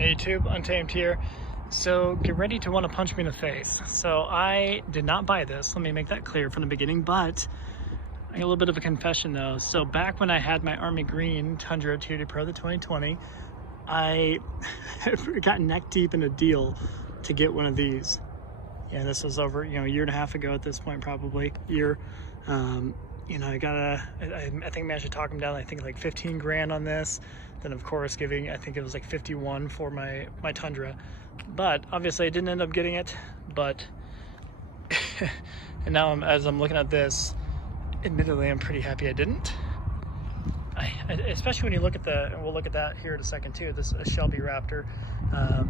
Hey YouTube, Untamed here. So get ready to want to punch me in the face. So I did not buy this, let me make that clear from the beginning, but I got a little bit of a confession though. So back when I had my Army Green Tundra TRD Pro, the 2020, I got neck deep in a deal to get one of these. Yeah, this was over, a year and a half ago at this point, probably year. I got I think I managed to talk them down, I think like 15 grand on this. Then of course giving, I think it was like 51 for my Tundra. But obviously I didn't end up getting it, but, and now as I'm looking at this, admittedly I'm pretty happy I didn't. Especially when you look at and we'll look at that here in a second too, this Shelby Raptor. I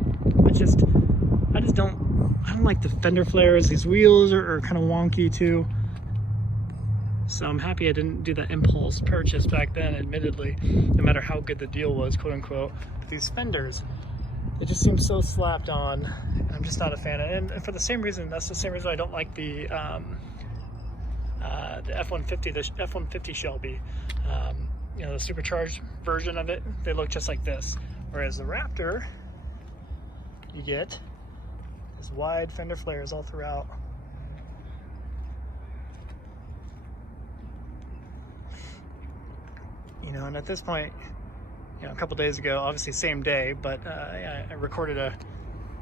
don't like the fender flares. These wheels are kind of wonky too. So I'm happy I didn't do that impulse purchase back then, admittedly, no matter how good the deal was, quote unquote. But these fenders, it just seems so slapped on, and I'm just not a fan. And for the same reason, that's the same reason I don't like the F-150, the F-150 Shelby. The supercharged version of it, they look just like this. Whereas the Raptor, you get these wide fender flares all throughout. And at this point, a couple days ago, obviously same day, but I recorded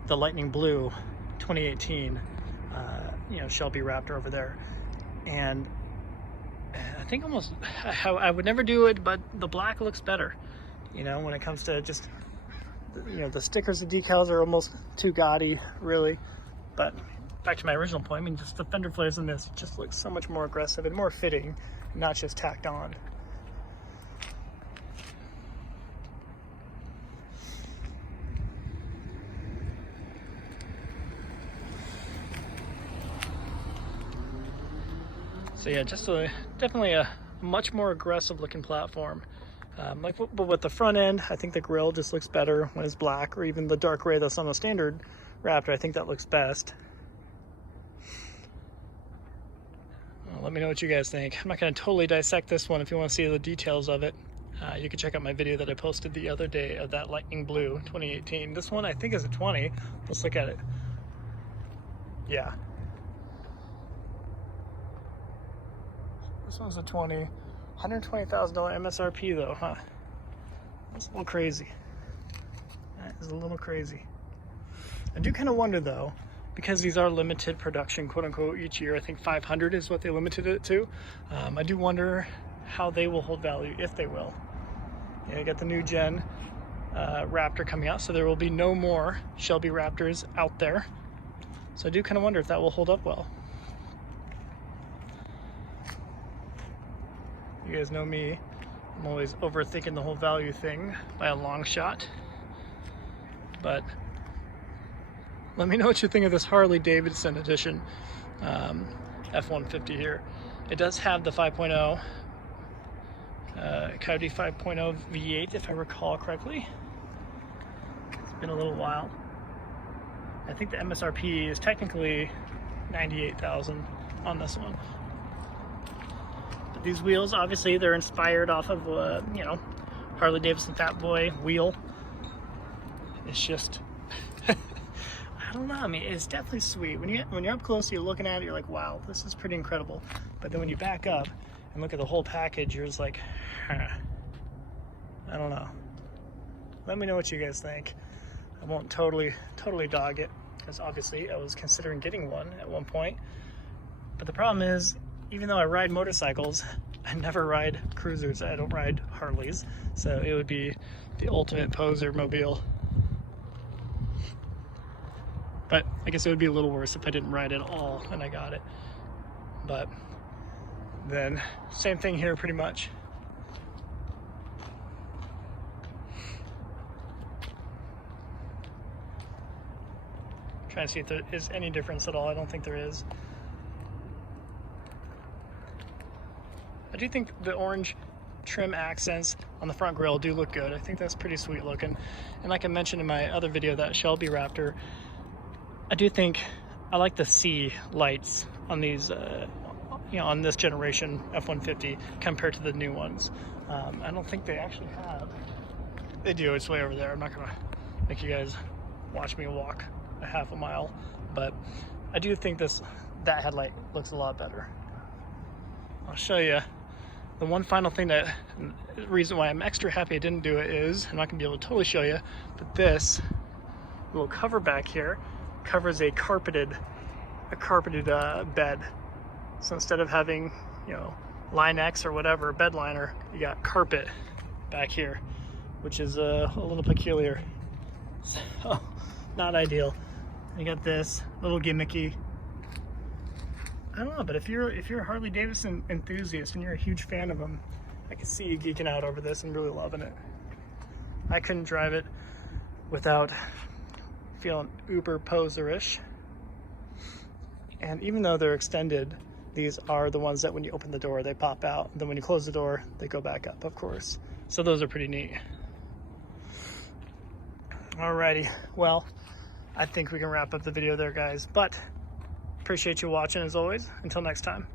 the Lightning Blue 2018, Shelby Raptor over there. And I think almost, I would never do it, but the black looks better, when it comes to just, the stickers and decals are almost too gaudy, really. But back to my original point, just the fender flares in this just looks so much more aggressive and more fitting, not just tacked on. So yeah, just definitely a much more aggressive looking platform. But with the front end, I think the grille just looks better when it's black, or even the dark gray that's on the standard Raptor. I think that looks best. Well, let me know what you guys think. I'm not going to totally dissect this one. If you want to see the details of it, you can check out my video that I posted the other day of that Lightning Blue 2018. This one I think is a 20. Let's look at it. Yeah. This one's a 20, $120,000 MSRP though, huh? That's a little crazy. That is a little crazy. I do kind of wonder though, because these are limited production, quote unquote, each year. I think 500 is what they limited it to. I do wonder how they will hold value, if they will. You got the new gen Raptor coming out, so there will be no more Shelby Raptors out there. So I do kind of wonder if that will hold up well. You guys know me, I'm always overthinking the whole value thing by a long shot. But let me know what you think of this Harley Davidson edition F-150 here. It does have the 5.0, Coyote 5.0 V8 if I recall correctly. It's been a little while. I think the MSRP is technically $98,000 on this one. These wheels, obviously, they're inspired off of, Harley Davidson Fat Boy wheel. It's just, I don't know. It's definitely sweet. When you're up close, you're looking at it, you're like, wow, this is pretty incredible. But then when you back up and look at the whole package, you're just like, I don't know. Let me know what you guys think. I won't totally dog it, because obviously I was considering getting one at one point. But the problem is, even though I ride motorcycles, I never ride cruisers. I don't ride Harleys. So it would be the ultimate poser mobile. But I guess it would be a little worse if I didn't ride at all and I got it. But then, same thing here pretty much. Trying to see if there is any difference at all. I don't think there is. I do think the orange trim accents on the front grille do look good. I think that's pretty sweet looking. And like I mentioned in my other video, that Shelby Raptor, I do think I like the C lights on these, on this generation F-150 compared to the new ones. I don't think they actually have. They do. It's way over there. I'm not gonna make you guys watch me walk a half a mile, but I do think that headlight looks a lot better. I'll show you the one final thing, that the reason why I'm extra happy I didn't do it is, I'm not gonna be able to totally show you, but this little cover back here covers a carpeted bed. So instead of having, you know, Line-X or whatever, bed liner, you got carpet back here, which is a little peculiar. So not ideal. You got this little gimmicky. I don't know, but if you're a Harley Davidson enthusiast and you're a huge fan of them, I can see you geeking out over this and really loving it. I couldn't drive it without feeling uber poserish. And even though they're extended, these are the ones that when you open the door, they pop out. And then when you close the door, they go back up, of course. So those are pretty neat. Alrighty, well, I think we can wrap up the video there, guys. But appreciate you watching as always. Until next time.